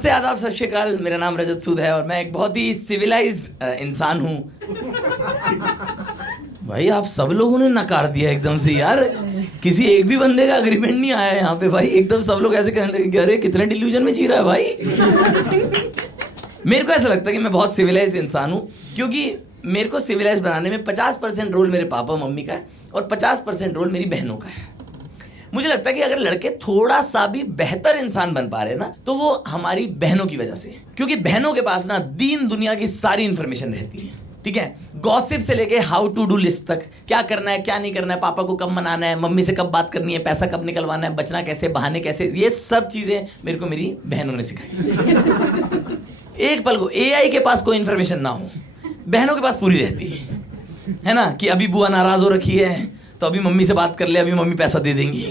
नमस्ते, आदाब, सत श्री अकाल। मेरा नाम रजत सूद है और मैं एक बहुत ही सिविलाइज्ड इंसान हूँ। भाई आप सब लोगों ने नकार दिया एकदम से यार, किसी एक भी बंदे का एग्रीमेंट नहीं आया यहाँ पे भाई। एकदम सब लोग ऐसे कहने लगे, अरे कितने डिल्यूजन में जी रहा है भाई। मेरे को ऐसा लगता है कि मैं बहुत सिविलाइज्ड इंसान हूँ, क्योंकि मेरे को सिविलाइज बनाने में 50% रोल मेरे पापा मम्मी का है और 50% रोल मेरी बहनों का है। मुझे लगता है कि अगर लड़के थोड़ा सा भी बेहतर इंसान बन पा रहे हैं ना, तो वो हमारी बहनों की वजह से, क्योंकि बहनों के पास ना दीन दुनिया की सारी इंफॉर्मेशन रहती है। ठीक है, गॉसिप से लेके हाउ टू डू लिस्ट तक, क्या करना है क्या नहीं करना है, पापा को कब मनाना है, मम्मी से कब बात करनी है, पैसा कब निकलवाना है, बचना कैसे, बहाने कैसे, ये सब चीजें मेरे को मेरी बहनों ने सिखाई। एक पल को एआई के पास कोई इंफॉर्मेशन ना हो, बहनों के पास पूरी रहती है ना, कि अभी बुआ नाराज हो रखी है तो अभी मम्मी से बात कर ले, अभी मम्मी पैसा दे देंगी।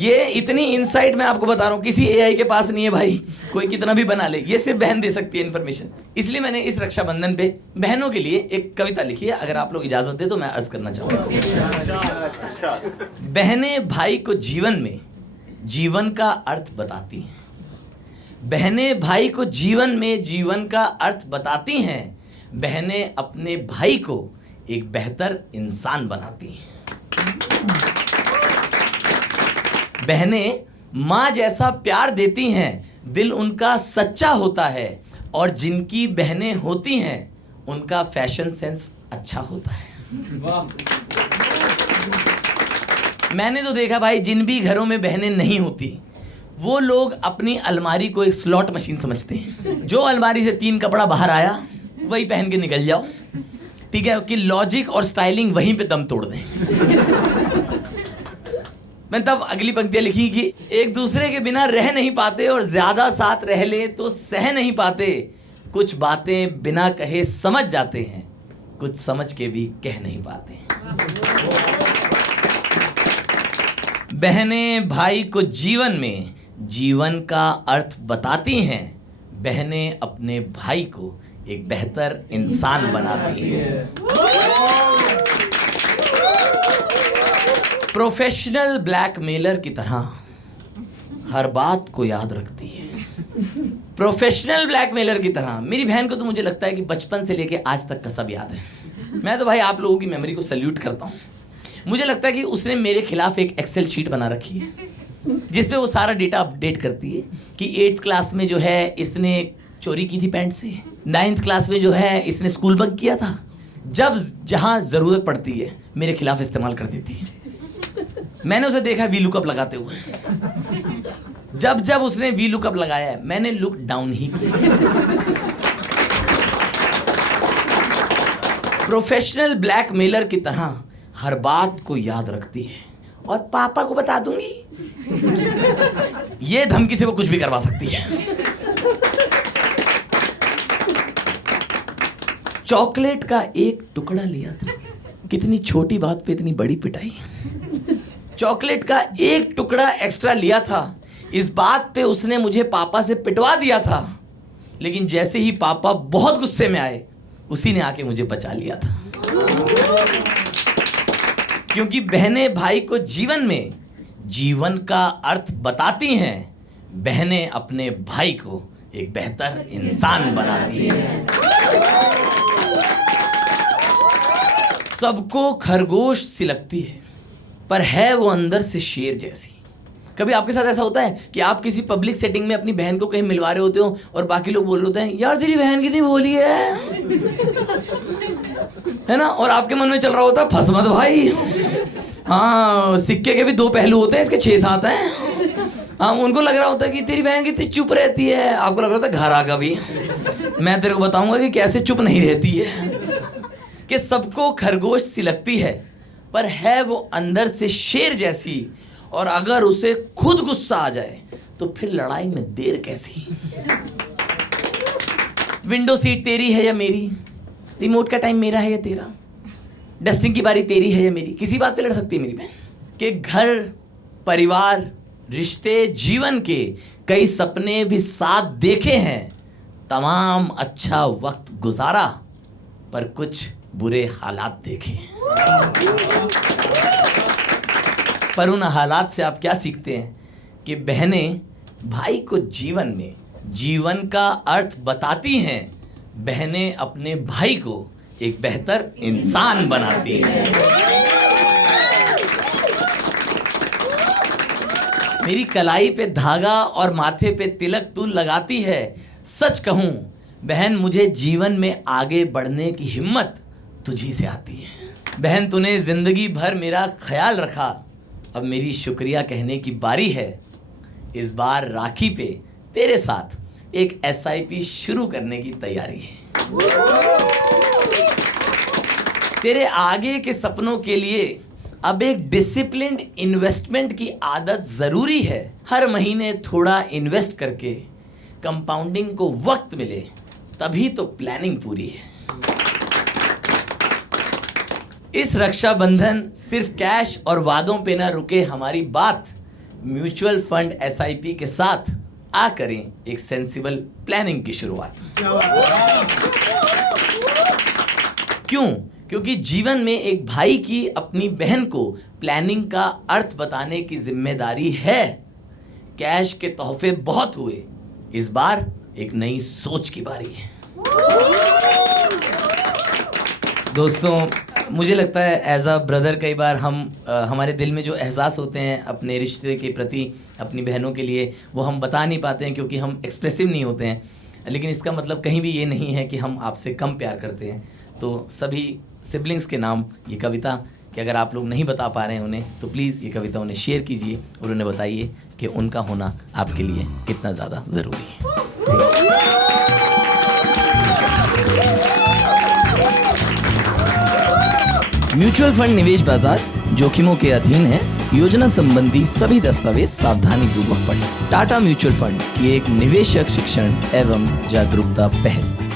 ये इतनी इनसाइट मैं आपको बता रहा हूँ, किसी एआई के पास नहीं है भाई, कोई कितना भी बना ले, ये सिर्फ बहन दे सकती है इन्फॉर्मेशन। इसलिए मैंने इस रक्षाबंधन पे बहनों के लिए एक कविता लिखी है, अगर आप लोग इजाजत दे तो मैं अर्ज करना चाहूँगा। बहनें भाई को जीवन में जीवन का अर्थ बताती हैं, बहनें भाई को जीवन में जीवन का अर्थ बताती हैं, बहनें अपने भाई को एक बेहतर इंसान बनाती हैं। बहनें माँ जैसा प्यार देती हैं, दिल उनका सच्चा होता है, और जिनकी बहनें होती हैं उनका फैशन सेंस अच्छा होता है। वाह। मैंने तो देखा भाई, जिन भी घरों में बहनें नहीं होती वो लोग अपनी अलमारी को एक स्लॉट मशीन समझते हैं। जो अलमारी से 3 कपड़ा बाहर आया वही पहन के निकल जाओ, ठीक है, कि लॉजिक और स्टाइलिंग वहीं पे दम तोड़ दें। मैं तब अगली पंक्तियां लिखी कि एक दूसरे के बिना रह नहीं पाते और ज्यादा साथ रह ले तो सह नहीं पाते, कुछ बातें बिना कहे समझ जाते हैं, कुछ समझ के भी कह नहीं पाते। बहनें भाई को जीवन में जीवन का अर्थ बताती हैं, बहनें अपने भाई को एक बेहतर इंसान बनाती है। प्रोफेशनल ब्लैकमेलर की तरह हर बात को याद रखती है। प्रोफेशनल ब्लैकमेलर की तरह मेरी बहन को तो मुझे लगता है कि बचपन से लेके आज तक का सब याद है। मैं तो भाई आप लोगों की मेमोरी को सल्यूट करता हूँ। मुझे लगता है कि उसने मेरे खिलाफ एक एक्सेल शीट बना रखी है जिसपे वो सारा डेटा अपडेट करती है कि 8th क्लास में जो है इसने चोरी की थी पैंट से, 9th क्लास में जो है इसने स्कूल बंक किया था, जब जहां जरूरत पड़ती है मेरे खिलाफ इस्तेमाल कर देती है। मैंने उसे देखा वी लुकअप लगाते हुए, जब जब उसने वी लुकअप लगाया है मैंने लुक डाउन ही किया। प्रोफेशनल ब्लैकमेलर की तरह हर बात को याद रखती है और पापा को बता दूंगी, ये धमकी से वो कुछ भी करवा सकती है। चॉकलेट का एक टुकड़ा लिया था, कितनी छोटी बात पे इतनी बड़ी पिटाई। चॉकलेट का एक टुकड़ा एक्स्ट्रा लिया था, इस बात पे उसने मुझे पापा से पिटवा दिया था, लेकिन जैसे ही पापा बहुत गुस्से में आए उसी ने आके मुझे बचा लिया था। क्योंकि बहनें भाई को जीवन में जीवन का अर्थ बताती हैं, बहनें अपने भाई को एक बेहतर इंसान बनाती हैं। सबको खरगोश सी लगती है पर है वो अंदर से शेर जैसी। कभी आपके साथ ऐसा होता है कि आप किसी पब्लिक सेटिंग में अपनी बहन को कहीं मिलवा रहे होते हो और बाकी लोग बोल रहे होते हैं यार तेरी बहन कितनी भोली है ना, और आपके मन में चल रहा होता है फंस मत भाई, हाँ सिक्के के भी 2 पहलू होते हैं, इसके 6-7 हैं। हाँ, उनको लग रहा होता है कि तेरी बहन कितनी चुप रहती है, आपको लग रहा होता है घर आकर भी मैं तेरे को बताऊंगा कि कैसे चुप नहीं रहती है। कि सबको खरगोश सी लगती है पर है वो अंदर से शेर जैसी, और अगर उसे खुद गुस्सा आ जाए तो फिर लड़ाई में देर कैसी। विंडो सीट तेरी है या मेरी, रिमोट का टाइम मेरा है या तेरा, डस्टिंग की बारी तेरी है या मेरी, किसी बात पे लड़ सकती है मेरी बहन। कि घर परिवार रिश्ते जीवन के कई सपने भी साथ देखे हैं, तमाम अच्छा वक्त गुजारा पर कुछ बुरे हालात देखे। पर उन हालात से आप क्या सीखते हैं कि बहनें भाई को जीवन में जीवन का अर्थ बताती हैं, बहनें अपने भाई को एक बेहतर इंसान बनाती हैं। मेरी कलाई पे धागा और माथे पे तिलक तू लगाती है। सच कहूं बहन, मुझे जीवन में आगे बढ़ने की हिम्मत तुझी से आती है। बहन, तूने जिंदगी भर मेरा ख्याल रखा, अब मेरी शुक्रिया कहने की बारी है। इस बार राखी पे तेरे साथ एक SIP शुरू करने की तैयारी है। तेरे आगे के सपनों के लिए अब एक डिसिप्लिन्ड इन्वेस्टमेंट की आदत जरूरी है। हर महीने थोड़ा इन्वेस्ट करके कंपाउंडिंग को वक्त मिले, तभी तो प्लानिंग पूरी है। इस रक्षाबंधन सिर्फ कैश और वादों पे ना रुके हमारी बात, म्यूचुअल फंड SIP के साथ आ करें एक सेंसिबल प्लानिंग की शुरुआत। क्यों? क्योंकि जीवन में एक भाई की अपनी बहन को प्लानिंग का अर्थ बताने की जिम्मेदारी है। कैश के तोहफे बहुत हुए, इस बार एक नई सोच की बारी है। दोस्तों, मुझे लगता है एज अ ब्रदर कई बार हमारे दिल में जो एहसास होते हैं अपने रिश्ते के प्रति, अपनी बहनों के लिए, वो हम बता नहीं पाते हैं क्योंकि हम एक्सप्रेसिव नहीं होते हैं। लेकिन इसका मतलब कहीं भी ये नहीं है कि हम आपसे कम प्यार करते हैं। तो सभी सिबलिंग्स के नाम ये कविता, कि अगर आप लोग नहीं बता पा रहे हैं उन्हें, तो प्लीज़ ये कविता उन्हें शेयर कीजिए और उन्हें बताइए कि उनका होना आपके लिए कितना ज़्यादा ज़रूरी है। म्यूचुअल फंड निवेश बाजार जोखिमों के अधीन है। योजना संबंधी सभी दस्तावेज सावधानी पूर्वक पढ़ें। टाटा म्यूचुअल फंड की एक निवेशक शिक्षण एवं जागरूकता पहल।